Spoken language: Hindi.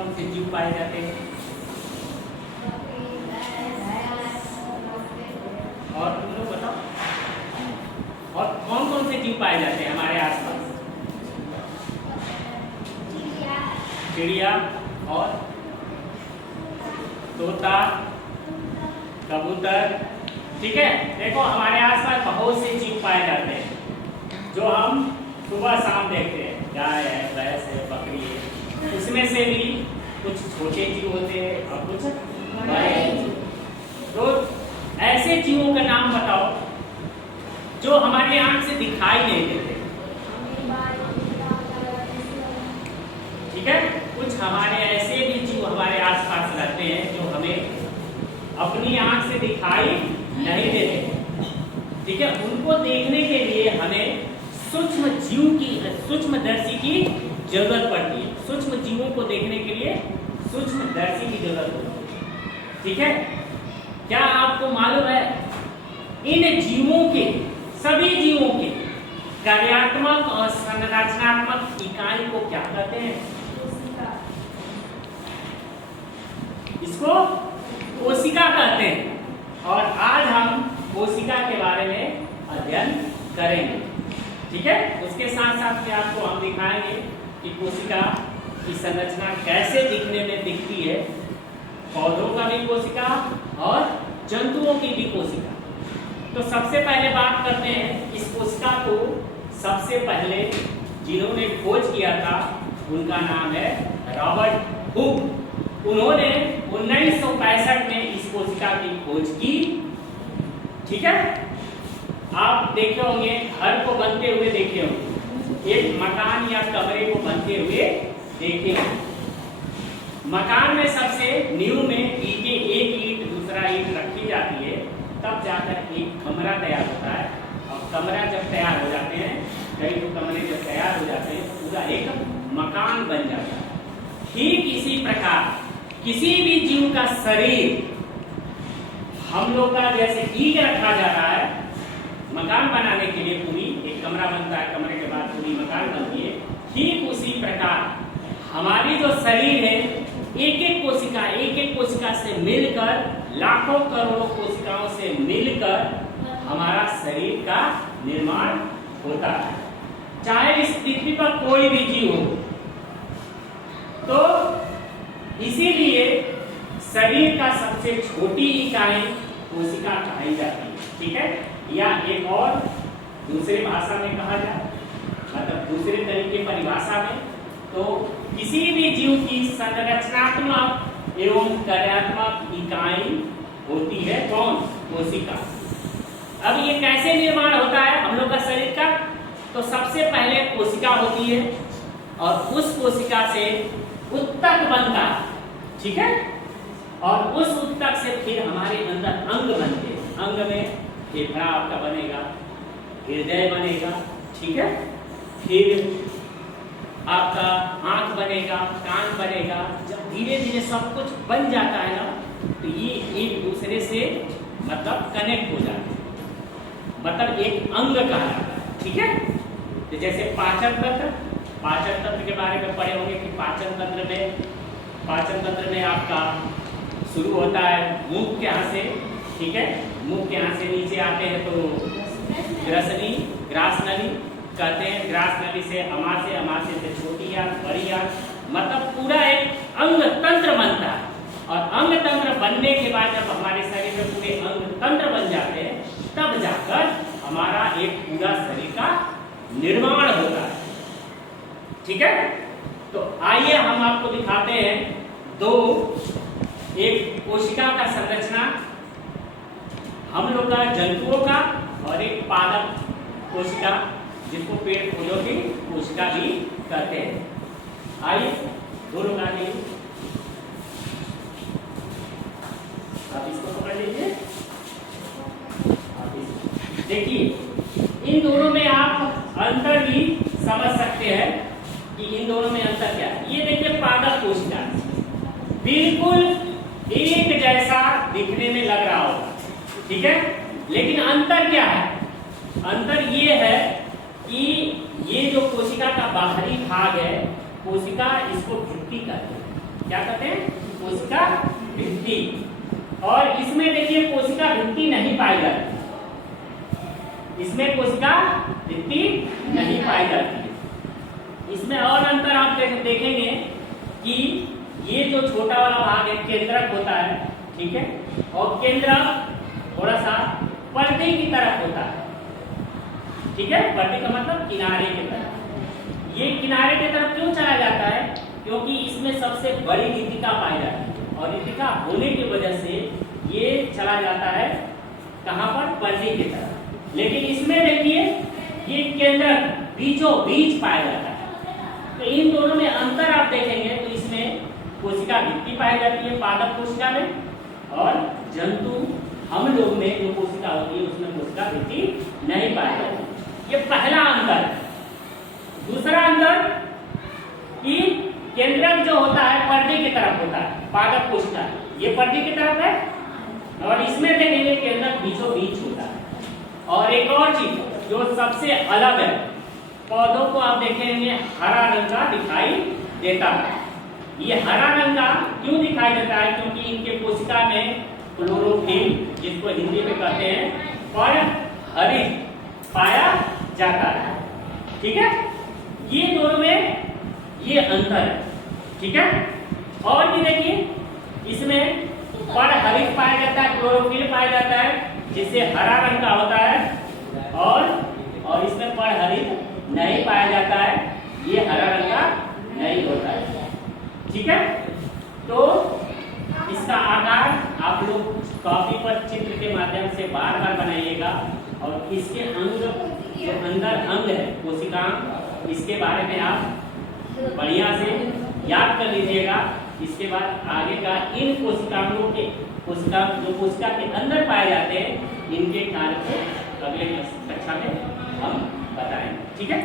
कौन से जीव पाए जाते हैं? और तुम लोग बताओ, और कौन कौन से जीव पाए जाते हैं हमारे आसपास? चिड़िया और तोता, कबूतर। ठीक है, देखो हमारे आसपास बहुत से जीव पाए जाते हैं जो हम सुबह शाम देखते हैं। गाय है, भैंस है, बकरी है। उसमें से भी कुछ छोटे जीव होते हैं और कुछ बड़े। तो ऐसे जीवों का नाम बताओ जो हमारी आंख से दिखाई नहीं देते। ठीक है, कुछ हमारे ऐसे भी जीव हमारे आसपास रहते हैं जो हमें अपनी आंख से दिखाई नहीं देते। ठीक है, उनको देखने के लिए हमें सूक्ष्मदर्शी की जरूरत पड़ती है। सूक्ष्म जीवों को देखने के लिए सूक्ष्मदर्शी की जरूरत होती है। ठीक है, क्या आपको मालूम है इन जीवों के, सभी जीवों के कार्यात्मक और संरचनात्मक इकाई को क्या कहते हैं? इसको कोशिका कहते हैं। और आज हम कोशिका के बारे में अध्ययन करेंगे। ठीक है, उसके साथ साथ में आपको हम दिखाएंगे कि कोशिका की संरचना कैसे दिखने में दिखती है। पौधों का भी कोशिका और जंतुओं की भी कोशिका। तो सबसे पहले बात करते हैं इस कोशिका को सबसे पहले जिन्होंने खोज किया था उनका नाम है रॉबर्ट हुक। उन्होंने 1965 में इस कोशिका की खोज की। ठीक है, आप देखे होंगे, घर को बनते हुए देखे होंगे, एक मकान या कमरे को बनते हुए देखे होंगे। मकान में सबसे नींव में ईंटें, एक ईंट दूसरा ईंट रखी जाती है, तब जाकर एक कमरा तैयार होता है। और कमरा जब तैयार हो जाते हैं, कई तो कमरे जब तैयार हो जाते हैं, पूरा एक मकान बन जाता है। ठीक इसी प्रकार किसी भी जीव का शरीर, हम लोग का जैसे ईंट रखा जा रहा है मकान बनाने के लिए, पूरी एक कमरा बनता है, कमरे के बाद पूरी मकान बनती है। ठीक उसी प्रकार हमारी जो शरीर है, एक एक कोशिका से मिलकर, लाखों करोड़ों कोशिकाओं से मिलकर हमारा शरीर का निर्माण होता है। चाहे इस पृथ्वी पर कोई भी जीव हो, तो इसीलिए शरीर का सबसे छोटी इकाई कोशिका कही जाती है। ठीक है, या एक और दूसरे भाषा में कहा जाए, मतलब दूसरे तरीके परिभाषा में, तो किसी भी जीव की संरचनात्मक एवं कार्यात्मक इकाई होती है कौन? कोशिका। अब ये कैसे निर्माण होता है हम लोग का शरीर का? तो सबसे पहले कोशिका होती है और उस कोशिका से उत्तक बनता है। ठीक है, और उस उत्तक से फिर हमारे अंदर अंग बनते हैं। अंग में फेफड़ा आपका बनेगा, हृदय बनेगा। ठीक है, फिर आपका आंख बनेगा, कान बनेगा। जब धीरे धीरे सब कुछ बन जाता है ना, तो ये एक दूसरे से मतलब कनेक्ट हो जाते हैं, मतलब एक अंग कहलाता है। ठीक है, तो जैसे पाचन तंत्र के बारे में पढ़े होंगे कि पाचन तंत्र में आपका शुरू होता है मुख के यहाँ से। ठीक है, मुख के यहाँ से नीचे आते हैं तो ग्रास नली कहते हैं। ग्रास नली से अमाशय से छोटी आंत, बड़ी आंत, मतलब पूरा एक अंग तंत्र बनता है। और अंग तंत्र बनने के बाद जब हमारे शरीर में पूरे अंग तंत्र बन जाते हैं, तब जाकर हमारा एक पूरा शरीर का निर्माण होता है। ठीक है, तो आइए हम आपको दिखाते हैं दो, एक कोशिका का संरचना हम लोग का जंतुओं का, और एक पादप कोशिका जिसको पेड़ पौधों की कोशिका भी कहते हैं। आइए दोनों का लिए आप इसको पकड़ लीजिए। देखिए, इन दोनों में आप अंतर भी समझ सकते हैं कि इन दोनों में अंतर क्या है। ये देखिए पादप कोशिका बिल्कुल एक जैसा दिखने में लग रहा होगा। ठीक है, लेकिन अंतर क्या है? अंतर ये है कि ये जो कोशिका का बाहरी भाग है, कोशिका इसको भित्ति कहते हैं। क्या कहते हैं, कोशिका भित्ति। और इसमें देखिए कोशिका भित्ति नहीं पाई जाती, इसमें कोशिका भित्ति नहीं पाई जाती है। इसमें और अंतर आप देखेंगे कि ये जो छोटा वाला भाग है केंद्रक होता है, ठीक है, और केंद्रक थोड़ा सा पर्दे की तरफ होता है, ठीक है, पर्दे का मतलब किनारे की तरफ। ये किनारे की तरफ क्यों चला जाता है, क्योंकि इसमें सबसे बड़ी रीतिका पाई जाती है, और रीतिका होने की वजह से ये चला जाता है कहां पर, पर्दे की तरफ। लेकिन इसमें देखिए ये केंद्रक बीचों बीच पाया जाता है। तो इन दोनों में अंतर आप देखेंगे तो इसमें कोशिका भित्ति पाई जाती है पादप कोशिका में, और जंतु हम लोग में जो कोशिका होती है उसमें कोशिका भित्ति नहीं पाई जाती। ये पहला अंतर। दूसरा अंतर कि केंद्रक जो होता है पर्दे की तरफ होता है, पादप कोशिका ये पर्दे की तरफ है, और इसमें देखेंगे केंद्रक बीचों बीच होता है। और एक और चीज जो सबसे अलग है, पौधों को आप देखेंगे हरा रंग का दिखाई देता है। ये हरा रंग का क्यों दिखाई देता है, क्योंकि इनके कोशिका में क्लोरोफिल, जिसको हिंदी में कहते हैं परहरित, पाया जाता है, ठीक है। ये दोनों में ये अंतर है, ठीक है। और भी देखिए इसमें परहरित पाया जाता है, क्लोरोफिल पाया जाता है, जिससे हरा रंग का होता है, और इसमें परहरित नहीं पाया जाता है, ये हरा रंग का नहीं होता है, ठीक है। तो इसका आकार आप लोग कॉपी पर चित्र के माध्यम से बार बार बनाइएगा, और इसके अंग जो अंदर अंग है कोशिकांग, इसके बारे में आप बढ़िया से याद कर लीजिएगा। इसके बाद आगे का इन कोशिकांगों के जो कोशिका के अंदर पाए जाते हैं, इनके कार्य को अगले कक्षा में हम बताएंगे, ठीक है।